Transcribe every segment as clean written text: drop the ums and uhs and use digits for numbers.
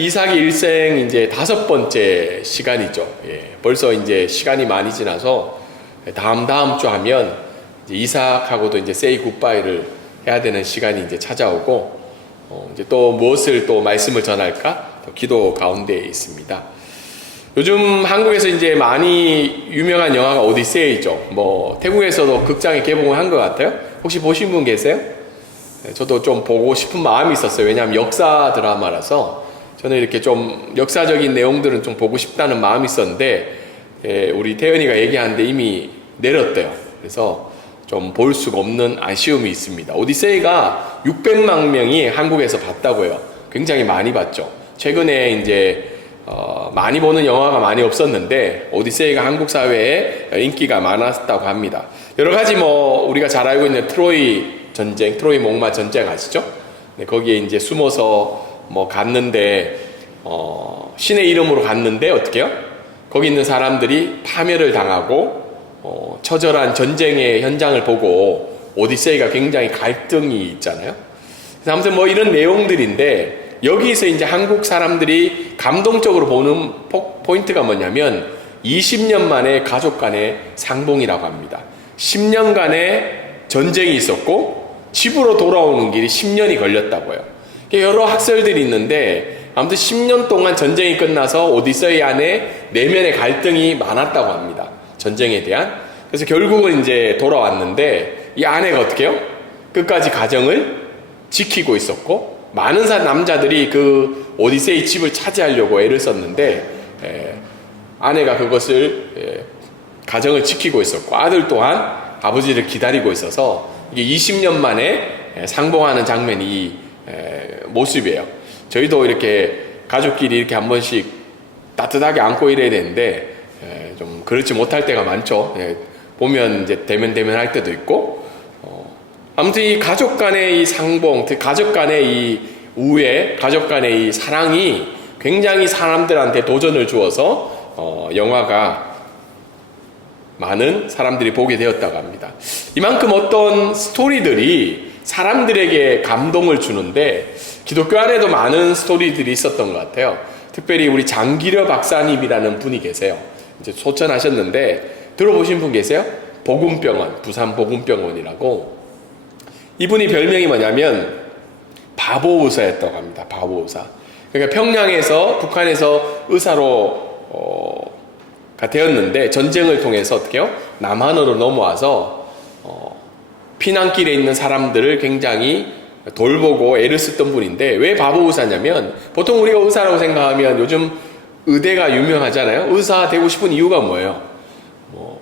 이삭의 일생 이제 5번째 시간이죠. 예, 벌써 이제 시간이 많이 지나서 다음 주 하면 이제 이삭하고도 이제 세이 굿바이를 해야 되는 시간이 이제 찾아오고, 이제 또 무엇을 또 말씀을 전할까? 또 기도 가운데 있습니다. 요즘 한국에서 이제 많이 유명한 영화가 오디세이죠. 뭐 태국에서도 극장에 개봉을 한 것 같아요. 혹시 보신 분 계세요? 네, 저도 좀 보고 싶은 마음이 있었어요. 왜냐하면 역사 드라마라서 저는 이렇게 좀 역사적인 내용들은 좀 보고 싶다는 마음이 있었는데, 예, 우리 태연이가 얘기하는데 이미 내렸대요. 그래서 좀 볼 수가 없는 아쉬움이 있습니다. 오디세이가 600만 명이 한국에서 봤다고요. 굉장히 많이 봤죠. 최근에 이제 많이 보는 영화가 많이 없었는데 오디세이가 한국 사회에 인기가 많았다고 합니다. 여러 가지 뭐 우리가 잘 알고 있는 트로이 전쟁, 트로이 목마 전쟁 아시죠? 네, 거기에 이제 숨어서 뭐 갔는데 신의 이름으로 갔는데 어떻게요? 거기 있는 사람들이 파멸을 당하고 처절한 전쟁의 현장을 보고 오디세이가 굉장히 갈등이 있잖아요. 그래서 아무튼 뭐 이런 내용들인데, 여기서 이제 한국 사람들이 감동적으로 보는 포인트가 뭐냐면 20년 만에 가족 간의 상봉이라고 합니다. 10년간의 전쟁이 있었고 집으로 돌아오는 길이 10년이 걸렸다고요. 여러 학설들이 있는데 아무튼 10년 동안 전쟁이 끝나서 오디세이 안에 내면의 갈등이 많았다고 합니다. 전쟁에 대한. 그래서 결국은 이제 돌아왔는데 이 아내가 어떻게 해요? 끝까지 가정을 지키고 있었고, 많은 남자들이 그 오디세이 집을 차지하려고 애를 썼는데 아내가 그것을 가정을 지키고 있었고, 아들 또한 아버지를 기다리고 있어서 이게 20년 만에 상봉하는 장면이 모습이에요. 저희도 이렇게 가족끼리 이렇게 한 번씩 따뜻하게 안고 이래야 되는데 좀 그렇지 못할 때가 많죠. 보면 이제 대면 할 때도 있고, 아무튼 이 가족 간의 이 상봉, 가족 간의 이 우애, 가족 간의 이 사랑이 굉장히 사람들한테 도전을 주어서 영화가 많은 사람들이 보게 되었다고 합니다. 이만큼 어떤 스토리들이 사람들에게 감동을 주는데, 기독교 안에도 많은 스토리들이 있었던 것 같아요. 특별히 우리 장기려 박사님이라는 분이 계세요. 이제 소천하셨는데 들어보신 분 계세요? 복음병원, 부산 복음병원이라고. 이분이 별명이 뭐냐면 바보 의사였다고 합니다. 바보 의사. 그러니까 평양에서, 북한에서 의사로 되었는데 전쟁을 통해서 어떻게 해요? 남한으로 넘어와서 피난길에 있는 사람들을 굉장히 돌보고 애를 썼던 분인데, 왜 바보 의사냐면, 보통 우리가 의사라고 생각하면 요즘 의대가 유명하잖아요. 의사 되고 싶은 이유가 뭐예요?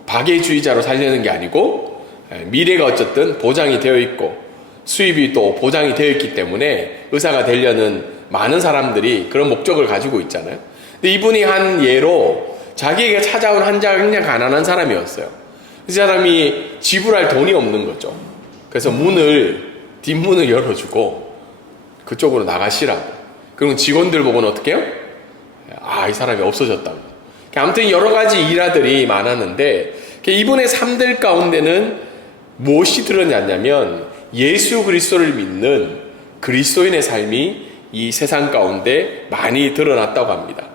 박애주의자로 살려는 게 아니고 미래가 어쨌든 보장이 되어 있고 수입이 또 보장이 되어 있기 때문에 의사가 되려는 많은 사람들이 그런 목적을 가지고 있잖아요. 근데 이분이 한 예로 자기에게 찾아온 환자가 굉장히 가난한 사람이었어요. 그 사람이 지불할 돈이 없는 거죠. 그래서 뒷문을 열어주고 그쪽으로 나가시라고. 그럼 직원들 보고는 어떻게 해요? 이 사람이 없어졌다고. 아무튼 여러 가지 일화들이 많았는데, 이분의 삶들 가운데는 무엇이 드러났냐면 예수 그리스도를 믿는 그리스도인의 삶이 이 세상 가운데 많이 드러났다고 합니다.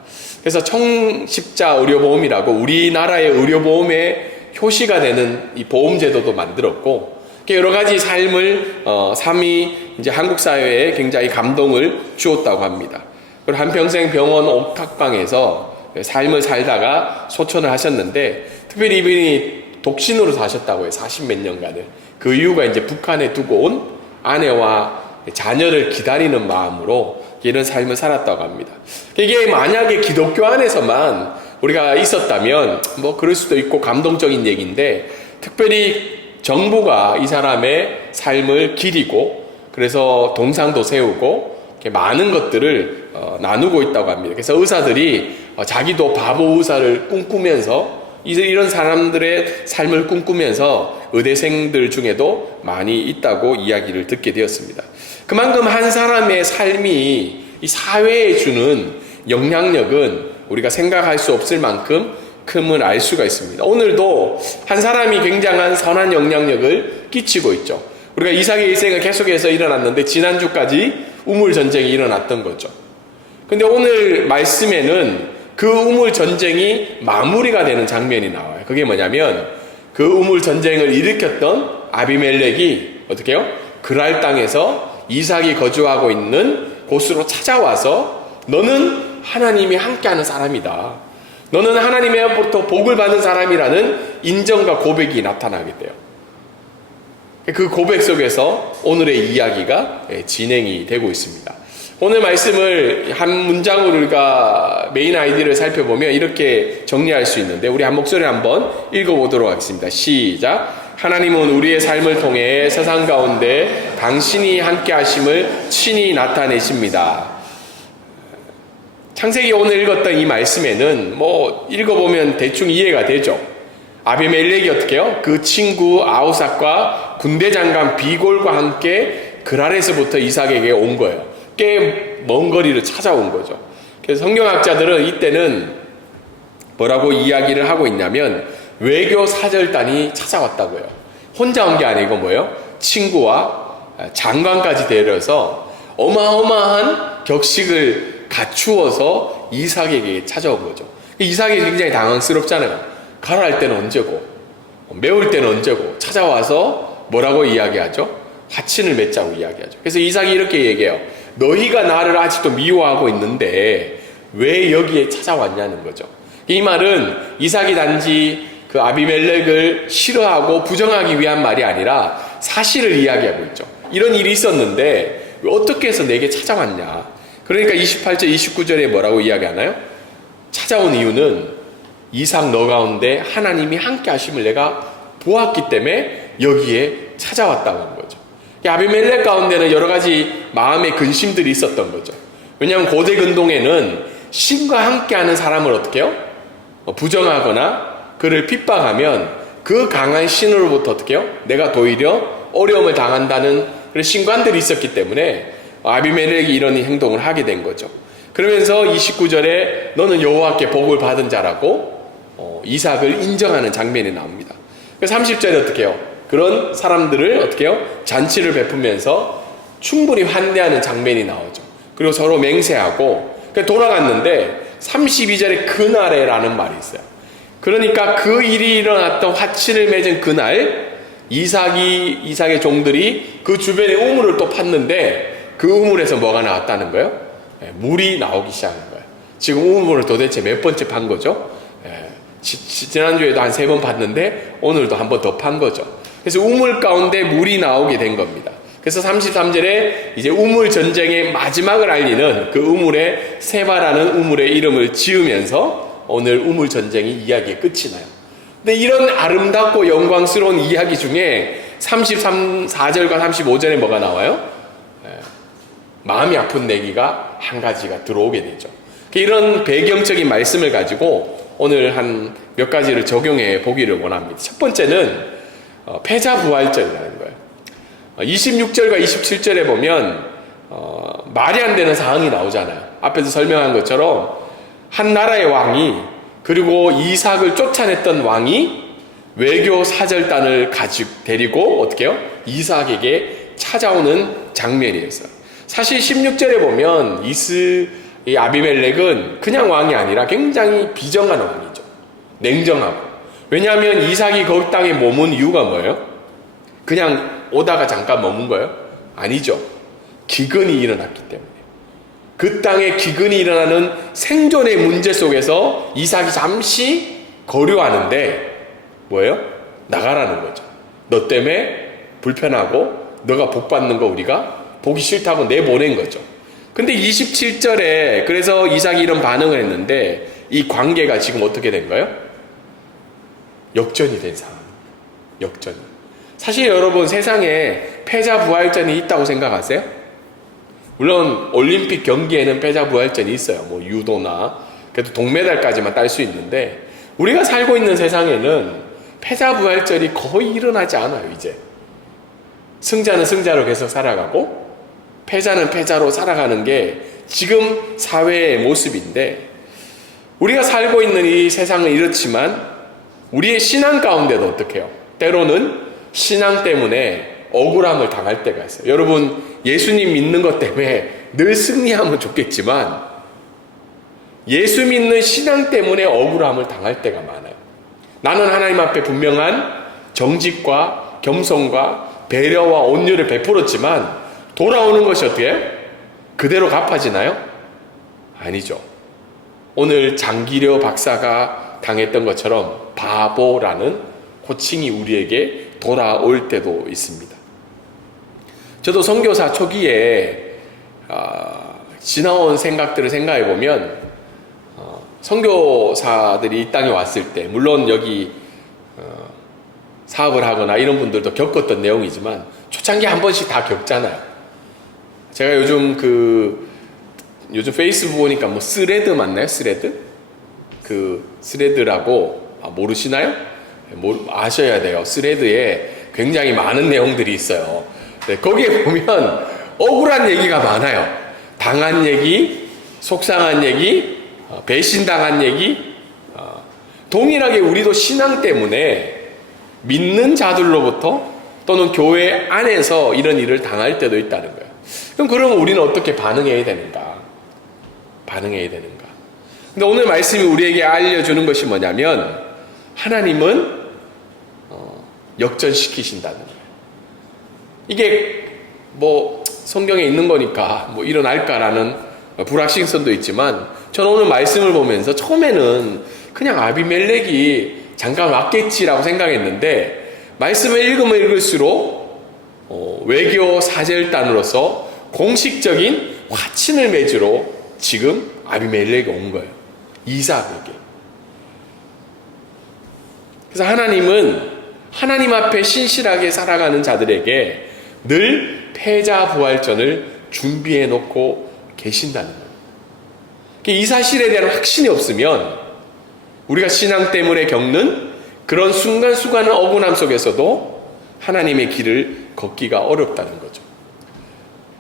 그래서 청십자 의료보험이라고 우리나라의 의료보험의 효시가 되는 이 보험제도도 만들었고, 여러 가지 삶이 이제 한국 사회에 굉장히 감동을 주었다고 합니다. 그리고 한평생 병원 옥탑방에서 삶을 살다가 소천을 하셨는데, 특별히 이분이 독신으로 사셨다고 해요. 40몇 년간을. 그 이유가 이제 북한에 두고 온 아내와 자녀를 기다리는 마음으로 이런 삶을 살았다고 합니다. 이게 만약에 기독교 안에서만 우리가 있었다면 뭐 그럴 수도 있고 감동적인 얘기인데, 특별히 정부가 이 사람의 삶을 기리고, 그래서 동상도 세우고 많은 것들을 나누고 있다고 합니다. 그래서 의사들이 자기도 바보 의사를 꿈꾸면서, 이런 사람들의 삶을 꿈꾸면서 의대생들 중에도 많이 있다고 이야기를 듣게 되었습니다. 그만큼 한 사람의 삶이 이 사회에 주는 영향력은 우리가 생각할 수 없을 만큼 큼을 알 수가 있습니다. 오늘도 한 사람이 굉장한 선한 영향력을 끼치고 있죠. 우리가 이삭의 일생을 계속해서 일어났는데 지난주까지 우물 전쟁이 일어났던 거죠. 근데 오늘 말씀에는 그 우물 전쟁이 마무리가 되는 장면이 나와요. 그게 뭐냐면 그 우물 전쟁을 일으켰던 아비멜렉이 어떻게 해요? 그랄 땅에서 이삭이 거주하고 있는 곳으로 찾아와서 너는 하나님이 함께하는 사람이다. 너는 하나님의로부터 복을 받는 사람이라는 인정과 고백이 나타나게 돼요. 그 고백 속에서 오늘의 이야기가 진행이 되고 있습니다. 오늘 말씀을 한 문장으로 우리가 메인 아이디를 살펴보면 이렇게 정리할 수 있는데 우리 한 목소리 한번 읽어보도록 하겠습니다. 시작. 하나님은 우리의 삶을 통해 세상 가운데 당신이 함께 하심을 친히 나타내십니다. 창세기 오늘 읽었던 이 말씀에는 뭐 읽어보면 대충 이해가 되죠. 아비멜렉이 어떻게 해요? 그 친구 아우삭과 군대 장관 비골과 함께 그랄에서부터 이삭에게 온 거예요. 꽤 먼 거리를 찾아온 거죠. 그래서 성경학자들은 이때는 뭐라고 이야기를 하고 있냐면 외교 사절단이 찾아왔다고요. 혼자 온 게 아니고 뭐예요? 친구와 장관까지 데려서 어마어마한 격식을 갖추어서 이삭에게 찾아온 거죠. 이삭이 굉장히 당황스럽잖아요. 가라 할 때는 언제고 매울 때는 언제고 찾아와서 뭐라고 이야기하죠? 화친을 맺자고 이야기하죠. 그래서 이삭이 이렇게 얘기해요. 너희가 나를 아직도 미워하고 있는데 왜 여기에 찾아왔냐는 거죠. 이 말은 이삭이 단지 그 아비멜렉을 싫어하고 부정하기 위한 말이 아니라 사실을 이야기하고 있죠. 이런 일이 있었는데 어떻게 해서 내게 찾아왔냐. 그러니까 28절 29절에 뭐라고 이야기하나요? 찾아온 이유는 이삭 너 가운데 하나님이 함께 하심을 내가 보았기 때문에 여기에 찾아왔다고 하는 거죠. 아비멜렉 가운데는 여러 가지 마음의 근심들이 있었던 거죠. 왜냐하면 고대 근동에는 신과 함께하는 사람을 어떻게 해요? 부정하거나 그를 핍박하면 그 강한 신으로부터 어떻게 해요? 내가 도리어 어려움을 당한다는 그런 신관들이 있었기 때문에 아비멜렉이 이런 행동을 하게 된 거죠. 그러면서 29절에 너는 여호와께 복을 받은 자라고 이삭을 인정하는 장면이 나옵니다. 그래서 30절에 어떻게 해요? 그런 사람들을 어떻게 해요? 잔치를 베푸면서 충분히 환대하는 장면이 나오죠. 그리고 서로 맹세하고 돌아갔는데 32절에 그날에라는 말이 있어요. 그러니까 그 일이 일어났던 화친을 맺은 그날 이삭의 종들이 그 주변에 우물을 또 팠는데 그 우물에서 뭐가 나왔다는 거예요? 물이 나오기 시작한 거예요. 지금 우물을 도대체 몇 번째 판 거죠? 지난주에도 한 3번 봤는데 오늘도 한 번 더 판 거죠. 그래서 우물 가운데 물이 나오게 된 겁니다. 그래서 33절에 이제 우물 전쟁의 마지막을 알리는 그 우물에 세바라는 우물의 이름을 지으면서 오늘 우물 전쟁이 이야기의 끝이 나요. 근데 이런 아름답고 영광스러운 이야기 중에 34절과 35절에 뭐가 나와요? 마음이 아픈 내기가 한 가지가 들어오게 되죠. 이런 배경적인 말씀을 가지고 오늘 한 몇 가지를 적용해 보기를 원합니다. 첫 번째는 패자부활절이라는 거예요. 26절과 27절에 보면 말이 안 되는 상황이 나오잖아요. 앞에서 설명한 것처럼 한 나라의 왕이 그리고 이삭을 쫓아냈던 왕이 외교 사절단을 데리고 어떻게 해요? 이삭에게 찾아오는 장면이었어요. 사실 16절에 보면 이 아비멜렉은 그냥 왕이 아니라 굉장히 비정한 왕이죠. 냉정하고. 왜냐하면 이삭이 그 땅에 머문 이유가 뭐예요? 그냥 오다가 잠깐 머문 거예요? 아니죠. 기근이 일어났기 때문에. 그 땅에 기근이 일어나는 생존의 문제 속에서 이삭이 잠시 거류하는데 뭐예요? 나가라는 거죠. 너 때문에 불편하고 너가 복 받는 거 우리가 보기 싫다고 내보낸 거죠. 근데 27절에 그래서 이삭이 이런 반응을 했는데 이 관계가 지금 어떻게 된 거예요? 역전이 된 상황. 역전. 사실 여러분 세상에 패자부활전이 있다고 생각하세요? 물론 올림픽 경기에는 패자부활전이 있어요. 뭐 유도나 그래도 동메달까지만 딸 수 있는데 우리가 살고 있는 세상에는 패자부활전이 거의 일어나지 않아요. 이제 승자는 승자로 계속 살아가고 패자는 패자로 살아가는 게 지금 사회의 모습인데 우리가 살고 있는 이 세상은 이렇지만 우리의 신앙 가운데도 어떻게 해요? 때로는 신앙 때문에 억울함을 당할 때가 있어요. 여러분 예수님 믿는 것 때문에 늘 승리하면 좋겠지만 예수 믿는 신앙 때문에 억울함을 당할 때가 많아요. 나는 하나님 앞에 분명한 정직과 겸손과 배려와 온유를 베풀었지만 돌아오는 것이 어떻게 해요? 그대로 갚아지나요? 아니죠. 오늘 장기려 박사가 당했던 것처럼 바보라는 호칭이 우리에게 돌아올 때도 있습니다. 저도 선교사 초기에 지나온 생각들을 생각해 보면 선교사들이 이 땅에 왔을 때 물론 여기 사업을 하거나 이런 분들도 겪었던 내용이지만 초창기 한 번씩 다 겪잖아요. 제가 요즘 페이스북 보니까 뭐 스레드 맞나요? 스레드? 스레드라고 모르시나요? 아셔야 돼요. 스레드에 굉장히 많은 내용들이 있어요. 네, 거기에 보면 억울한 얘기가 많아요. 당한 얘기, 속상한 얘기, 배신당한 얘기. 동일하게 우리도 신앙 때문에 믿는 자들로부터 또는 교회 안에서 이런 일을 당할 때도 있다는 거예요. 그럼 우리는 어떻게 반응해야 되는가? 근데 오늘 말씀이 우리에게 알려주는 것이 뭐냐면 하나님은 역전시키신다는 거예요. 이게 뭐 성경에 있는 거니까 뭐 일어날까라는 불확실성도 있지만 저는 오늘 말씀을 보면서 처음에는 그냥 아비멜렉이 잠깐 왔겠지라고 생각했는데 말씀을 읽으면 읽을수록 외교 사절단으로서 공식적인 화친을 맺으러 지금 아비멜렉이 온 거예요. 이삭에게. 그래서 하나님은 하나님 앞에 신실하게 살아가는 자들에게 늘 패자부활전을 준비해 놓고 계신다는 거예요. 이 사실에 대한 확신이 없으면 우리가 신앙 때문에 겪는 그런 순간순간의 억울함 속에서도 하나님의 길을 걷기가 어렵다는 거죠.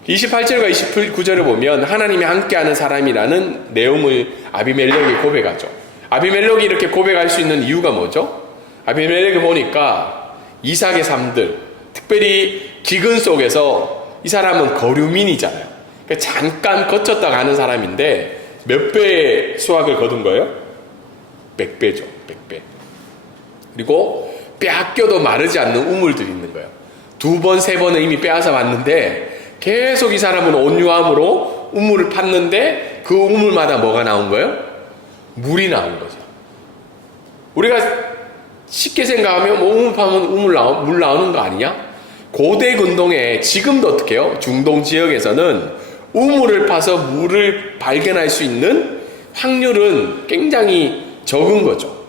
28절과 29절을 보면 하나님이 함께하는 사람이라는 내용을 아비멜렉이 고백하죠. 아비멜렉이 이렇게 고백할 수 있는 이유가 뭐죠? 아비멜렉을 보니까 이삭의 삶들, 특별히 기근 속에서 이 사람은 거류민이잖아요. 그러니까 잠깐 거쳤다 가는 사람인데 몇 배의 수확을 거둔 거예요? 100배죠. 100배. 그리고 빼앗겨도 마르지 않는 우물들이 있는 거예요. 2번, 3번은 이미 빼앗아 왔는데 계속 이 사람은 온유함으로 우물을 팠는데 그 우물마다 뭐가 나온 거예요? 물이 나온 거죠. 우리가 쉽게 생각하면 뭐 우물 파면 물 나오는 거 아니냐? 고대 근동에 지금도 어떻게 해요? 중동 지역에서는 우물을 파서 물을 발견할 수 있는 확률은 굉장히 적은 거죠.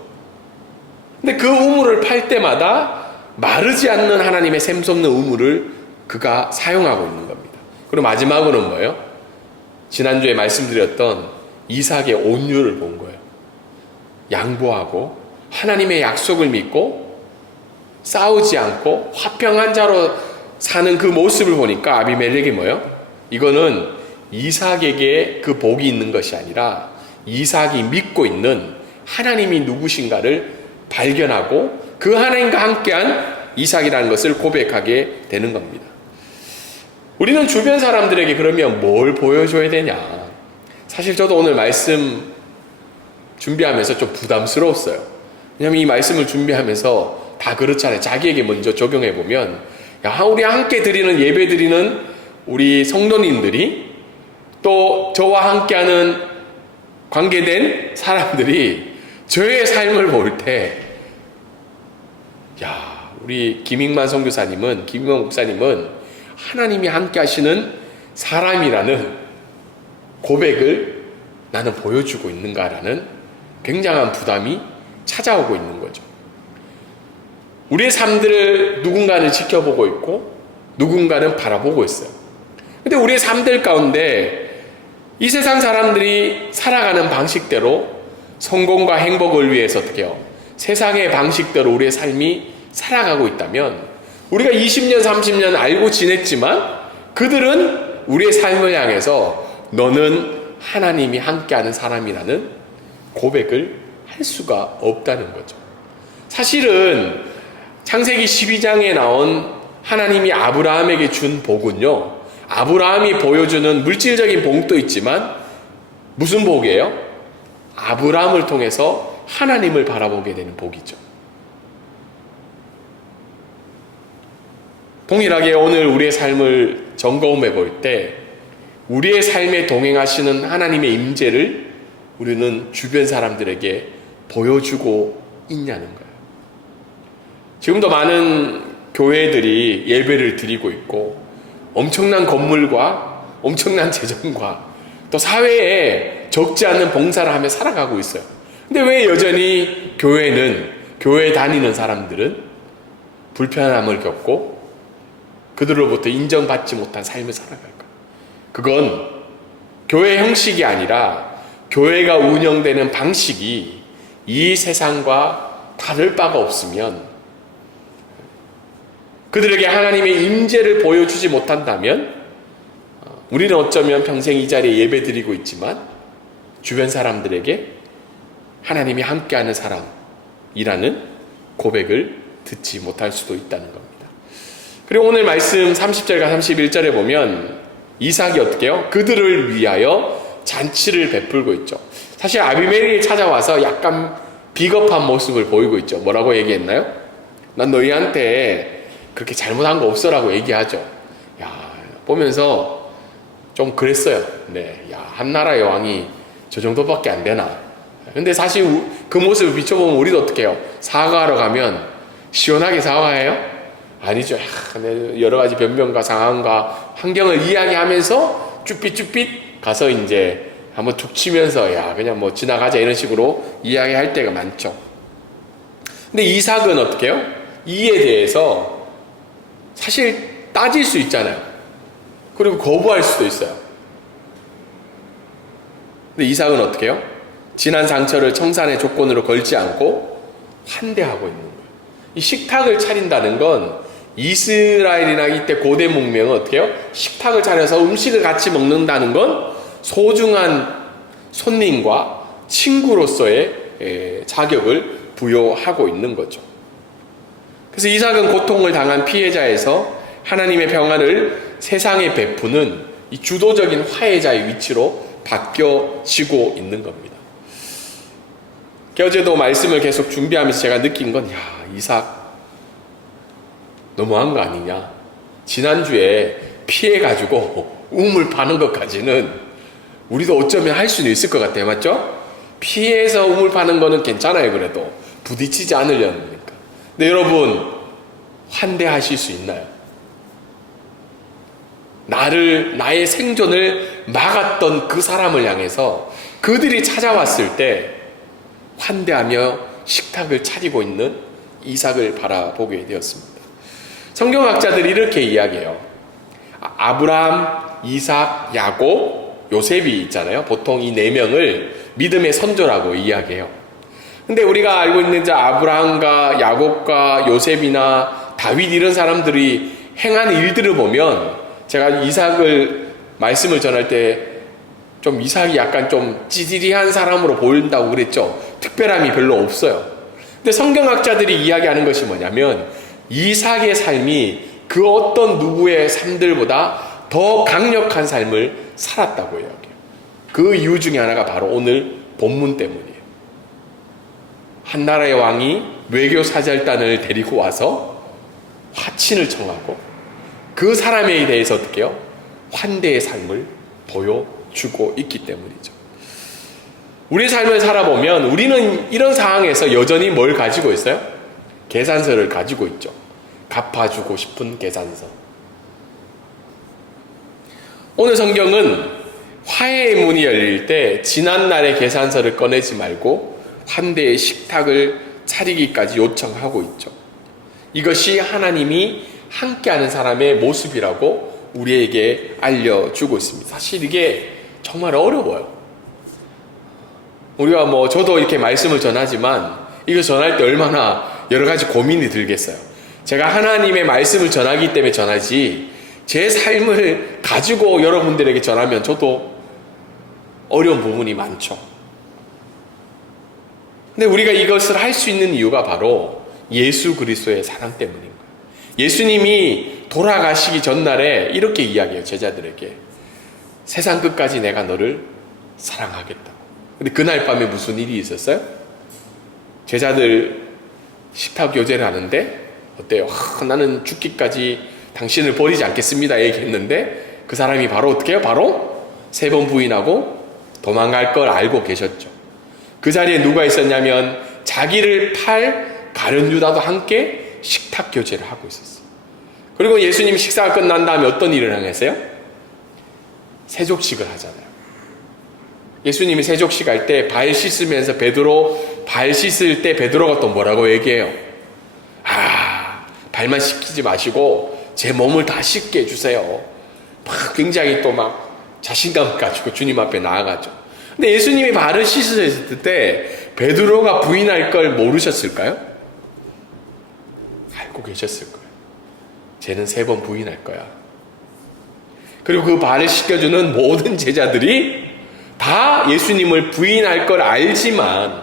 근데 그 우물을 팔 때마다 마르지 않는 하나님의 샘솟는 우물을 그가 사용하고 있는 겁니다. 그리고 마지막으로는 뭐예요? 지난주에 말씀드렸던 이삭의 온유를 본 거예요. 양보하고 하나님의 약속을 믿고 싸우지 않고 화평한 자로 사는 그 모습을 보니까 아비멜렉이 뭐예요? 이거는 이삭에게 그 복이 있는 것이 아니라 이삭이 믿고 있는 하나님이 누구신가를 발견하고 그 하나님과 함께한 이삭이라는 것을 고백하게 되는 겁니다. 우리는 주변 사람들에게 그러면 뭘 보여줘야 되냐? 사실 저도 오늘 말씀 준비하면서 좀 부담스러웠어요. 왜냐하면 이 말씀을 준비하면서 다 그렇잖아요. 자기에게 먼저 적용해보면 우리 함께 드리는 예배 드리는 우리 성도님들이 또 저와 함께하는 관계된 사람들이 저의 삶을 볼 때 우리 김익만 선교사님은 김익만 목사님은 하나님이 함께 하시는 사람이라는 고백을 나는 보여주고 있는가라는 굉장한 부담이 찾아오고 있는 거죠. 우리의 삶들을 누군가는 지켜보고 있고 누군가는 바라보고 있어요. 근데 우리의 삶들 가운데 이 세상 사람들이 살아가는 방식대로 성공과 행복을 위해서 어떻게 해요? 세상의 방식대로 우리의 삶이 살아가고 있다면 우리가 20년, 30년 알고 지냈지만 그들은 우리의 삶을 향해서 너는 하나님이 함께하는 사람이라는 고백을 할 수가 없다는 거죠. 사실은 창세기 12장에 나온 하나님이 아브라함에게 준 복은요, 아브라함이 보여주는 물질적인 복도 있지만 무슨 복이에요? 아브라함을 통해서 하나님을 바라보게 되는 복이죠. 동일하게 오늘 우리의 삶을 점검해 볼 때 우리의 삶에 동행하시는 하나님의 임재를 우리는 주변 사람들에게 보여주고 있냐는 거예요. 지금도 많은 교회들이 예배를 드리고 있고 엄청난 건물과 엄청난 재정과 또 사회에 적지 않은 봉사를 하며 살아가고 있어요. 근데 왜 여전히 교회 다니는 사람들은 불편함을 겪고 그들로부터 인정받지 못한 삶을 살아갈까? 그건 교회 형식이 아니라 교회가 운영되는 방식이 이 세상과 다를 바가 없으면, 그들에게 하나님의 임재를 보여주지 못한다면 우리는 어쩌면 평생 이 자리에 예배드리고 있지만 주변 사람들에게 하나님이 함께하는 사람이라는 고백을 듣지 못할 수도 있다는 겁니다. 그리고 오늘 말씀 30절과 31절에 보면 이삭이 어떻게 해요? 그들을 위하여 잔치를 베풀고 있죠. 사실 아비멜렉이 찾아와서 약간 비겁한 모습을 보이고 있죠. 뭐라고 얘기했나요? 난 너희한테 그렇게 잘못한 거 없어라고 얘기하죠. 야, 보면서 좀 그랬어요. 네, 야, 한 나라의 왕이 저 정도밖에 안 되나. 근데 사실 그 모습을 비춰보면 우리도 어떻게 해요? 사과하러 가면 시원하게 사과해요? 아니죠. 여러 가지 변명과 상황과 환경을 이야기하면서 쭈삣쭈삣 가서 이제 한번 툭 치면서 야, 그냥 뭐 지나가자 이런 식으로 이야기할 때가 많죠. 근데 이삭은 어떻게 해요? 이에 대해서 사실 따질 수 있잖아요. 그리고 거부할 수도 있어요. 근데 이삭은 어떻게 해요? 지난 상처를 청산의 조건으로 걸지 않고 환대하고 있는 거예요. 이 식탁을 차린다는 건 이스라엘이나 이때 고대 문명은 어떻게 해요? 식탁을 차려서 음식을 같이 먹는다는 건 소중한 손님과 친구로서의 자격을 부여하고 있는 거죠. 그래서 이삭은 고통을 당한 피해자에서 하나님의 평안을 세상에 베푸는 이 주도적인 화해자의 위치로 바뀌어지고 있는 겁니다. 어제도 말씀을 계속 준비하면서 제가 느낀 건, 야, 이삭 너무한 거 아니냐. 지난주에 피해가지고 우물 파는 것까지는 우리도 어쩌면 할 수는 있을 것 같아요. 맞죠? 피해서 우물 파는 거는 괜찮아요. 그래도 부딪히지 않으려는 거니까. 근데 여러분, 환대하실 수 있나요? 나의 생존을 막았던 그 사람을 향해서 그들이 찾아왔을 때 환대하며 식탁을 차리고 있는 이삭을 바라보게 되었습니다. 성경학자들이 이렇게 이야기해요. 아브라함, 이삭, 야곱, 요셉이 있잖아요. 보통 이 네 명을 믿음의 선조라고 이야기해요. 근데 우리가 알고 있는 아브라함과 야곱과 요셉이나 다윗 이런 사람들이 행한 일들을 보면, 제가 이삭을 말씀을 전할 때 좀 이삭이 약간 좀 찌질이한 사람으로 보인다고 그랬죠. 특별함이 별로 없어요. 근데 성경학자들이 이야기하는 것이 뭐냐면 이삭의 삶이 그 어떤 누구의 삶들보다 더 강력한 삶을 살았다고 이야기해요. 그 이유 중에 하나가 바로 오늘 본문 때문이에요. 한 나라의 왕이 외교사절단을 데리고 와서 화친을 청하고 그 사람에 대해서 어떻게 해요? 환대의 삶을 보여주고 있기 때문이죠. 우리 삶을 살아보면 우리는 이런 상황에서 여전히 뭘 가지고 있어요? 계산서를 가지고 있죠. 갚아주고 싶은 계산서. 오늘 성경은 화해의 문이 열릴 때 지난날의 계산서를 꺼내지 말고 환대의 식탁을 차리기까지 요청하고 있죠. 이것이 하나님이 함께하는 사람의 모습이라고 우리에게 알려주고 있습니다. 사실 이게 정말 어려워요. 우리가 저도 이렇게 말씀을 전하지만 이거 전할 때 얼마나 여러 가지 고민이 들겠어요. 제가 하나님의 말씀을 전하기 때문에 전하지 제 삶을 가지고 여러분들에게 전하면 저도 어려운 부분이 많죠. 근데 우리가 이것을 할 수 있는 이유가 바로 예수 그리스도의 사랑 때문인 거예요. 예수님이 돌아가시기 전날에 이렇게 이야기해요. 제자들에게 세상 끝까지 내가 너를 사랑하겠다고. 근데 그날 밤에 무슨 일이 있었어요? 제자들 식탁 교제를 하는데 어때요? 나는 죽기까지 당신을 버리지 않겠습니다 얘기했는데 그 사람이 바로 어떻게 해요? 바로 3번 부인하고 도망갈 걸 알고 계셨죠. 그 자리에 누가 있었냐면 자기를 팔 가룟 유다도 함께 식탁 교제를 하고 있었어요. 그리고 예수님이 식사가 끝난 다음에 어떤 일을 행했어요? 세족식을 하잖아요. 예수님이 세족식 할 때 발 씻으면서 베드로 발 씻을 때 베드로가 또 뭐라고 얘기해요? 발만 씻기지 마시고 제 몸을 다 씻게 해주세요. 막 굉장히 또 막 자신감 가지고 주님 앞에 나아가죠. 근데 예수님이 발을 씻으셨을 때 베드로가 부인할 걸 모르셨을까요? 알고 계셨을 거예요. 쟤는 3번 부인할 거야. 그리고 그 발을 씻겨주는 모든 제자들이 다 예수님을 부인할 걸 알지만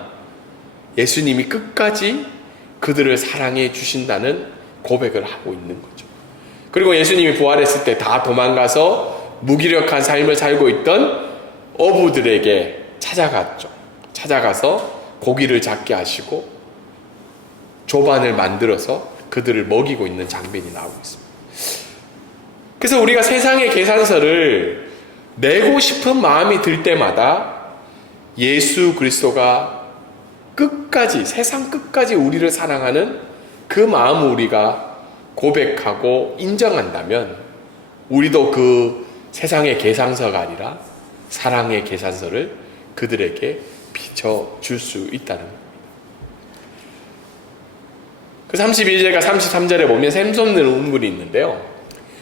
예수님이 끝까지 그들을 사랑해 주신다는 고백을 하고 있는 거죠. 그리고 예수님이 부활했을 때 다 도망가서 무기력한 삶을 살고 있던 어부들에게 찾아갔죠. 찾아가서 고기를 잡게 하시고 조반을 만들어서 그들을 먹이고 있는 장면이 나오고 있습니다. 그래서 우리가 세상의 계산서를 내고 싶은 마음이 들 때마다 예수 그리스도가 끝까지, 세상 끝까지 우리를 사랑하는 그 마음을 우리가 고백하고 인정한다면 우리도 그 세상의 계산서가 아니라 사랑의 계산서를 그들에게 비춰줄 수 있다는 겁니다. 그 31절과 33절에 보면 샘솟는 운물이 있는데요.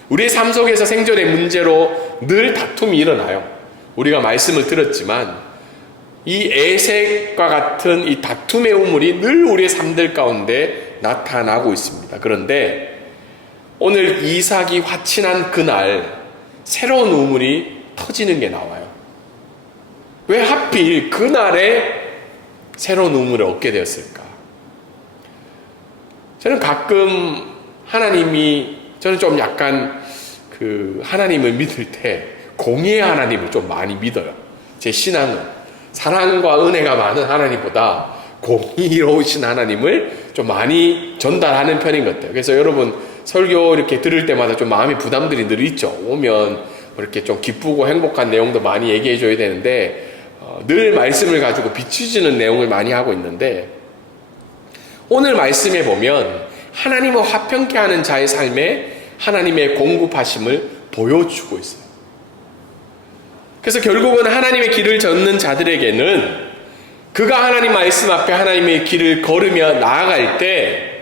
우리의 삶 속에서 생존의 문제로 늘 다툼이 일어나요. 우리가 말씀을 들었지만 이 애색과 같은 이 다툼의 우물이 늘 우리의 삶들 가운데 나타나고 있습니다. 그런데 오늘 이삭이 화친한 그날 새로운 우물이 터지는 게 나와요. 왜 하필 그날에 새로운 우물을 얻게 되었을까? 저는 가끔 저는 좀 약간 하나님을 믿을 때 공의의 하나님을 좀 많이 믿어요. 제 신앙은 사랑과 은혜가 많은 하나님보다 공의로우신 하나님을 좀 많이 전달하는 편인 것 같아요. 그래서 여러분 설교 이렇게 들을 때마다 좀 마음의 부담들이 늘 있죠. 오면 이렇게 좀 기쁘고 행복한 내용도 많이 얘기해 줘야 되는데 늘 말씀을 가지고 비추지는 내용을 많이 하고 있는데 오늘 말씀에 보면 하나님과 화평케 하는 자의 삶에 하나님의 공급하심을 보여주고 있어요. 그래서 결국은 하나님의 길을 걷는 자들에게는 그가 하나님 말씀 앞에 하나님의 길을 걸으며 나아갈 때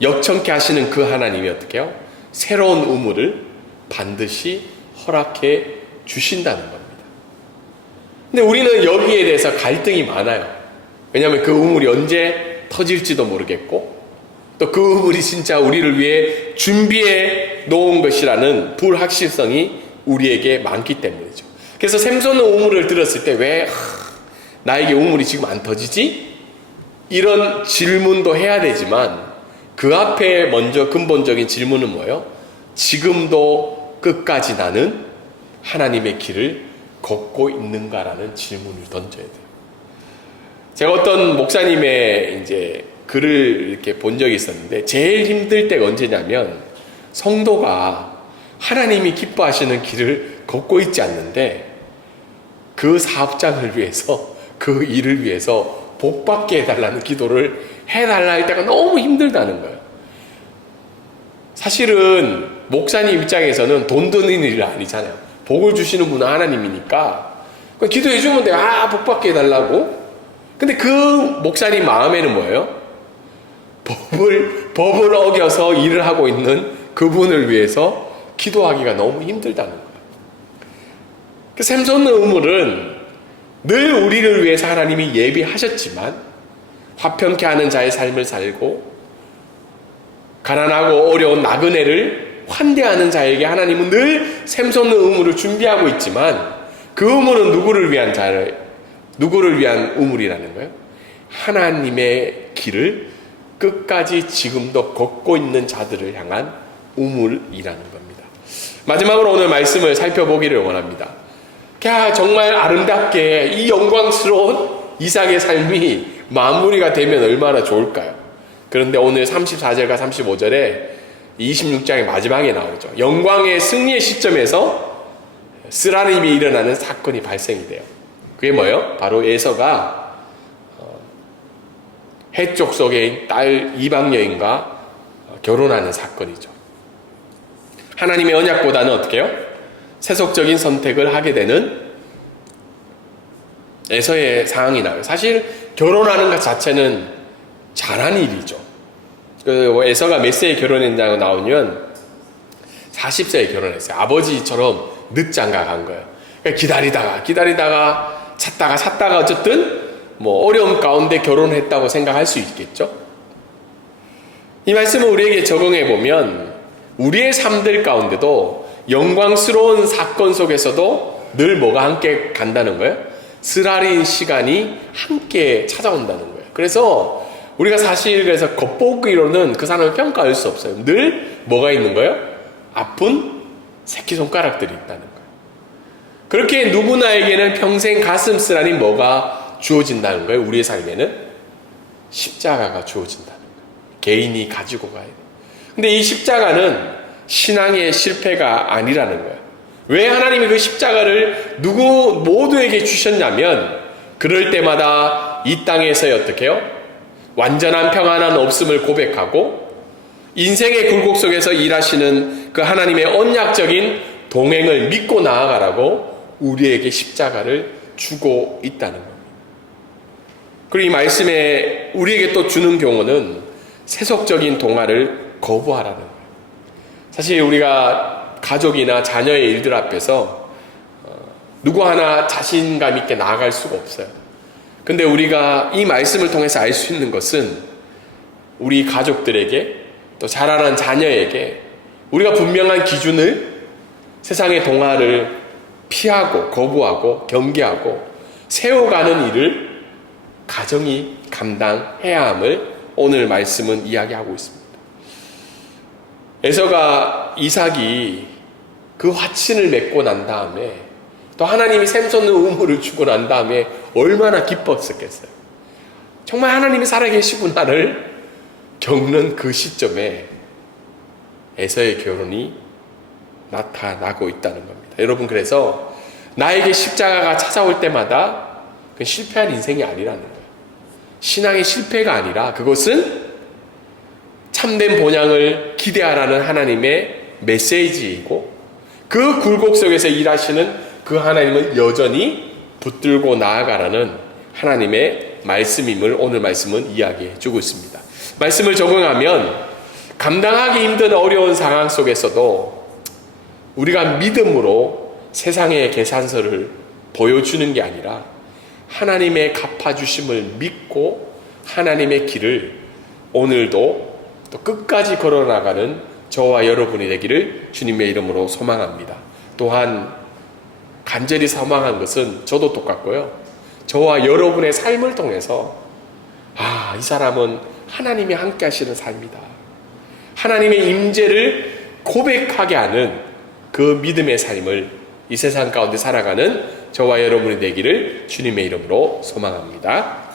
역청케 하시는 그 하나님이 어떻게 해요? 새로운 우물을 반드시 허락해 주신다는 겁니다. 근데 우리는 여기에 대해서 갈등이 많아요. 왜냐하면 그 우물이 언제 터질지도 모르겠고 또 그 우물이 진짜 우리를 위해 준비해 놓은 것이라는 불확실성이 우리에게 많기 때문이죠. 그래서 샘솟는 우물을 들었을 때 왜 나에게 우물이 지금 안 터지지? 이런 질문도 해야 되지만 그 앞에 먼저 근본적인 질문은 뭐예요? 지금도 끝까지 나는 하나님의 길을 걷고 있는가라는 질문을 던져야 돼요. 제가 어떤 목사님의 이제 글을 이렇게 본 적이 있었는데 제일 힘들 때가 언제냐면 성도가 하나님이 기뻐하시는 길을 걷고 있지 않는데 그 사업장을 위해서 그 일을 위해서 복받게 해달라는 기도를 해달라 할 때가 너무 힘들다는 거예요. 사실은 목사님 입장에서는 돈 드는 일이 아니잖아요. 복을 주시는 분은 하나님이니까 기도해 주면 돼요. 복받게 해달라고. 근데 그 목사님 마음에는 뭐예요? 법을 어겨서 일을 하고 있는 그분을 위해서 기도하기가 너무 힘들다는 거예요. 그 샘솟는 우물은 늘 우리를 위해서 하나님이 예비하셨지만 화평케 하는 자의 삶을 살고 가난하고 어려운 나그네를 환대하는 자에게 하나님은 늘 샘솟는 우물을 준비하고 있지만 그 우물은 누구를 위한 우물이라는 거예요? 하나님의 길을 끝까지 지금도 걷고 있는 자들을 향한 우물이라는 겁니다. 마지막으로 오늘 말씀을 살펴보기를 원합니다. 정말 아름답게 이 영광스러운 이삭의 삶이 마무리가 되면 얼마나 좋을까요? 그런데 오늘 34절과 35절에 26장의 마지막에 나오죠. 영광의 승리의 시점에서 쓰라림이 일어나는 사건이 발생이 돼요. 그게 뭐예요? 바로 에서가 해쪽 속의 딸 이방 여인과 결혼하는 사건이죠. 하나님의 언약보다는 어떻게 해요? 세속적인 선택을 하게 되는 에서의 상황이 나와요. 사실 결혼하는 것 자체는 잘한 일이죠. 에서가 몇 세에 결혼했냐고 나오면 40세에 결혼했어요. 아버지처럼 늦장가간 거예요. 그러니까 기다리다가 찾다가 어쨌든 어려움 가운데 결혼했다고 생각할 수 있겠죠. 이 말씀을 우리에게 적용해 보면 우리의 삶들 가운데도 영광스러운 사건 속에서도 늘 뭐가 함께 간다는 거예요? 쓰라린 시간이 함께 찾아온다는 거예요. 그래서 우리가 사실 그래서 겉보기로는 그 사람을 평가할 수 없어요. 늘 뭐가 있는 거예요? 아픈 새끼손가락들이 있다는 거예요. 그렇게 누구나에게는 평생 가슴 쓰라린 뭐가 주어진다는 거예요. 우리의 삶에는 십자가가 주어진다는 거예요. 개인이 가지고 가야 돼요. 근데 이 십자가는 신앙의 실패가 아니라는 거예요. 왜 하나님이 그 십자가를 누구 모두에게 주셨냐면 그럴 때마다 이 땅에서 어떻게 해요? 완전한 평안한 없음을 고백하고 인생의 굴곡 속에서 일하시는 그 하나님의 언약적인 동행을 믿고 나아가라고 우리에게 십자가를 주고 있다는 겁니다. 그리고 이 말씀에 우리에게 또 주는 교훈은 세속적인 동화를 거부하라는 거예요. 사실 우리가 가족이나 자녀의 일들 앞에서 누구 하나 자신감 있게 나아갈 수가 없어요. 근데 우리가 이 말씀을 통해서 알 수 있는 것은 우리 가족들에게 또 자라난 자녀에게 우리가 분명한 기준을 세상의 동화를 피하고 거부하고 경계하고 세워가는 일을 가정이 감당해야 함을 오늘 말씀은 이야기하고 있습니다. 에서가 이삭이 그 화친을 맺고 난 다음에 또 하나님이 샘솟는 우물을 주고 난 다음에 얼마나 기뻤었겠어요. 정말 하나님이 살아계시구나를 겪는 그 시점에 에서의 결혼이 나타나고 있다는 겁니다. 여러분, 그래서 나에게 십자가가 찾아올 때마다 그건 실패한 인생이 아니라는 거예요. 신앙의 실패가 아니라 그것은 참된 본향을 기대하라는 하나님의 메시지이고 그 굴곡 속에서 일하시는 그 하나님을 여전히 붙들고 나아가라는 하나님의 말씀임을 오늘 말씀은 이야기해 주고 있습니다. 말씀을 적용하면 감당하기 힘든 어려운 상황 속에서도 우리가 믿음으로 세상의 계산서를 보여주는 게 아니라 하나님의 갚아주심을 믿고 하나님의 길을 오늘도 또 끝까지 걸어나가는 저와 여러분이 되기를 주님의 이름으로 소망합니다. 또한 간절히 소망한 것은 저도 똑같고요. 저와 여러분의 삶을 통해서 이 사람은 하나님이 함께 하시는 삶이다. 하나님의 임재를 고백하게 하는 그 믿음의 삶을 이 세상 가운데 살아가는 저와 여러분이 되기를 주님의 이름으로 소망합니다.